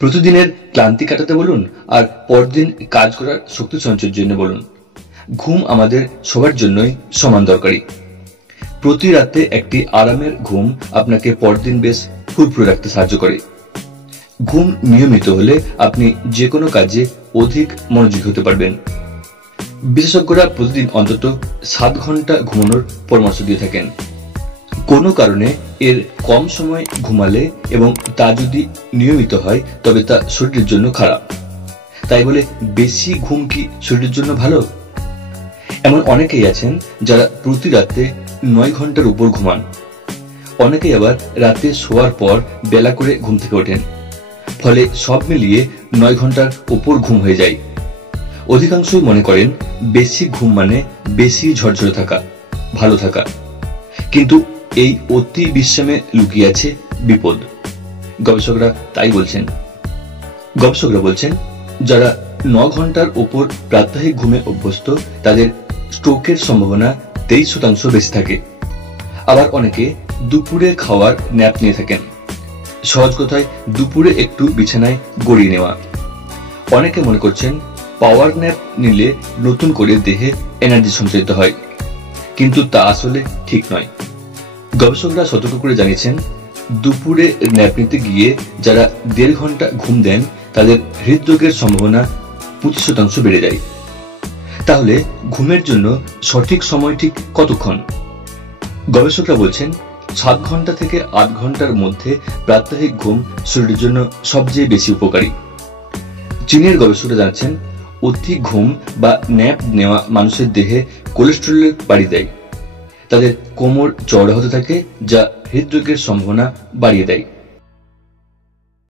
প্রতিদিনের ক্লান্তি কাটাতে বলুন আর পরদিন কাজ করার শক্তি সঞ্চয়ের জন্য বলুন, ঘুম আমাদের সবার জন্যই সমান দরকারি। প্রতি রাতে একটি আরামের ঘুম আপনাকে পরদিন বেশ ফুরফুরে রাখতে সাহায্য করে। ঘুম নিয়মিত হলে আপনি যে কোনো কাজে অধিক মনোযোগী হতে পারবেন। বিশেষজ্ঞরা প্রতিদিন অন্তত 7 ঘন্টা ঘুমানোর পরামর্শ দিয়ে থাকেন। কোনো কারণে এর কম সময় ঘুমালে এবং তা যদি নিয়মিত হয় তবে তা শরীরের জন্য খারাপ। তাই বলে বেশি ঘুম কি শরীরের জন্য ভালো? এমন অনেকেই আছেন যারা প্রতি রাতে 9 ঘন্টার উপর ঘুমান। অনেকেই আবার রাতে শোয়ার পর বেলা করে ঘুম থেকে ওঠেন, ফলে সব মিলিয়ে 9 ঘন্টার উপর ঘুম হয়ে যায়। অধিকাংশই মনে করেন বেশি ঘুম মানে বেশি ঝরঝরে থাকা, ভালো থাকা। কিন্তু এই অতি বিশ্রামে লুকিয়ে আছে বিপদ। গবেষকরা তাই বলছেন। গবেষকরা বলছেন যারা 9 ঘন্টার উপর প্রাত্যহিক ঘুমে অভ্যস্ত তাদের স্ট্রোকের সম্ভাবনা 23% বেশি থাকে। আবার অনেকে দুপুরে খাওয়ার ন্যাপ নিয়ে থাকেন। সহজ কথায় দুপুরে একটু বিছানায় গড়িয়ে নেওয়া। অনেকে মনে করছেন পাওয়ার ন্যাপ নিলে নতুন করে দেহে এনার্জি সঞ্চারিত হয়, কিন্তু তা আসলে ঠিক নয়। গবেষকরা সতর্ক করে জানিয়েছেন দুপুরে ন্যাপ নিতে গিয়ে যারা 1.5 ঘন্টা ঘুম দেন তাদের হৃদরোগের সম্ভাবনা 25% বেড়ে যায়। তাহলে ঘুমের জন্য সঠিক সময় ঠিক কতক্ষণ? গবেষকরা বলছেন 7 ঘন্টা থেকে 8 ঘন্টার মধ্যে প্রাত্যহিক ঘুম শরীরের জন্য সবচেয়ে বেশি উপকারী। চীনের গবেষকরা জানাচ্ছেন অতি ঘুম বা ন্যাপ নেওয়া মানুষের দেহে কোলেস্টেরল বাড়িয়ে দেয়, তাদের কোমর চওড়া হতে থাকে, যা হৃদরোগের সম্ভাবনা বাড়িয়ে দেয়।